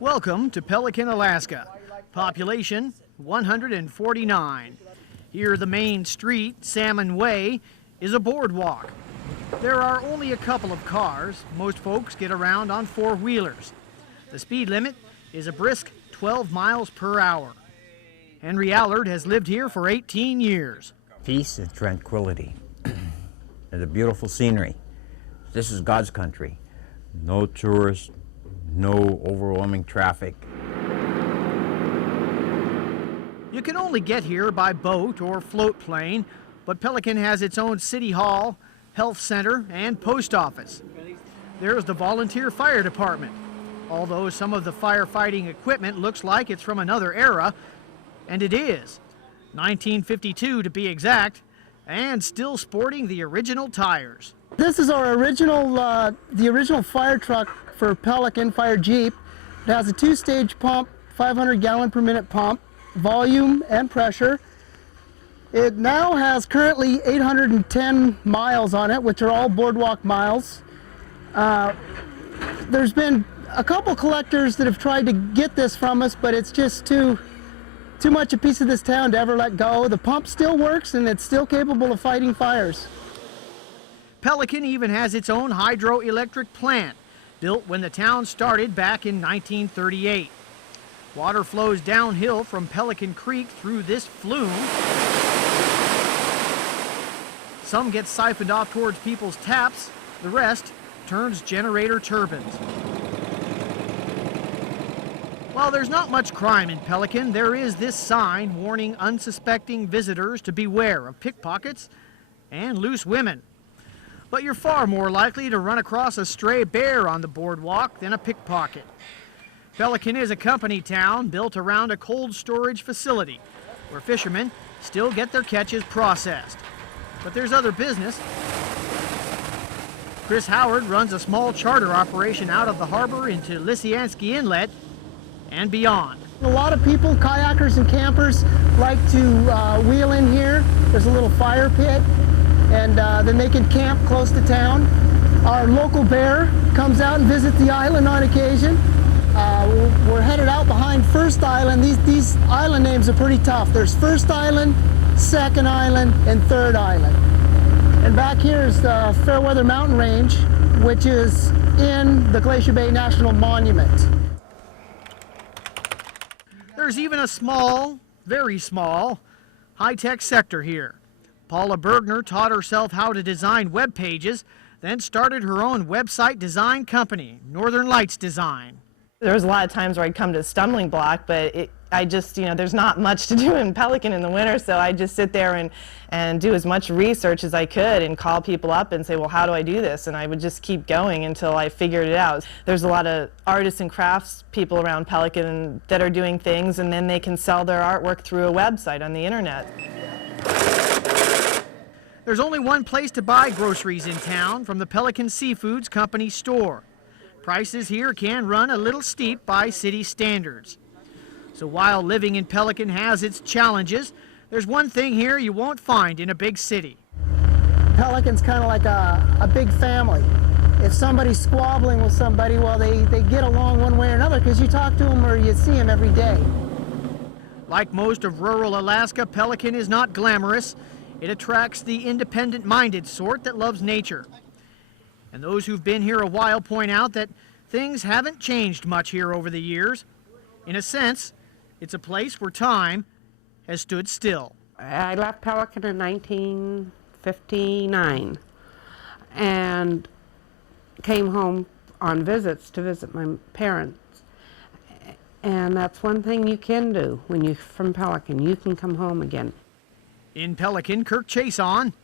Welcome to Pelican, Alaska. Population 149. Here the main street, Salmon Way, is a boardwalk. There are only a couple of cars. Most folks get around on four-wheelers. The speed limit is a brisk 12 miles per hour. Henry Allard has lived here for 18 years. Peace and tranquility and the beautiful scenery. This is God's country. No tourists, no overwhelming traffic. You can only get here by boat or float plane, but Pelican has its own city hall, health center, and post office. There's the volunteer fire department, although some of the firefighting equipment looks like it's from another era, and it is. 1952 to be exact, and still sporting the original tires. This is our original, the original fire truck for Pelican Fire Jeep. It has a two-stage pump, 500 gallon per minute pump, volume and pressure. It now has currently 810 miles on it, which are all boardwalk miles. There's been a couple collectors that have tried to get this from us, but it's just too much a piece of this town to ever let go. The pump still works and it's still capable of fighting fires. Pelican even has its own hydroelectric plant, built when the town started back in 1938. Water flows downhill from Pelican Creek through this flume. Some gets siphoned off towards people's taps, the rest turns generator turbines. While there's not much crime in Pelican, there is this sign warning unsuspecting visitors to beware of pickpockets and loose women. But you're far more likely to run across a stray bear on the boardwalk than a pickpocket. Pelican is a company town built around a cold storage facility where fishermen still get their catches processed. But there's other business. Chris Howard runs a small charter operation out of the harbor into Lisiansky Inlet and beyond. A lot of people, kayakers and campers, like to wheel in here. There's a little fire pit, and then they can camp close to town. Our local bear comes out and visits the island on occasion. We're headed out behind First Island. These island names are pretty tough. There's First Island, Second Island, and Third Island. And back here is the Fairweather Mountain Range, which is in the Glacier Bay National Monument. There's even a small, very small, high-tech sector here. Paula Bergner taught herself how to design web pages, then started her own website design company, Northern Lights Design. There was a lot of times where I'd come to a stumbling block, but I just, there's not much to do in Pelican in the winter, so I just sit there and do as much research as I could and call people up and say, well, how do I do this? And I would just keep going until I figured it out. There's a lot of artists and crafts people around Pelican that are doing things, and then they can sell their artwork through a website on the internet. There's only one place to buy groceries in town, from the Pelican Seafoods Company store. Prices here can run a little steep by city standards. So while living in Pelican has its challenges, there's one thing here you won't find in a big city. Pelican's kind of like a big family. If somebody's squabbling with somebody, well, they get along one way or another because you talk to them or you see them every day. Like most of rural Alaska, Pelican is not glamorous. It attracts the independent-minded sort that loves nature. And those who've been here a while point out that things haven't changed much here over the years. In a sense, it's a place where time has stood still. I left Pelican in 1959 and came home on visits to visit my parents. And that's one thing you can do when you're from Pelican. You can come home again. In Pelican, Kirk Chason,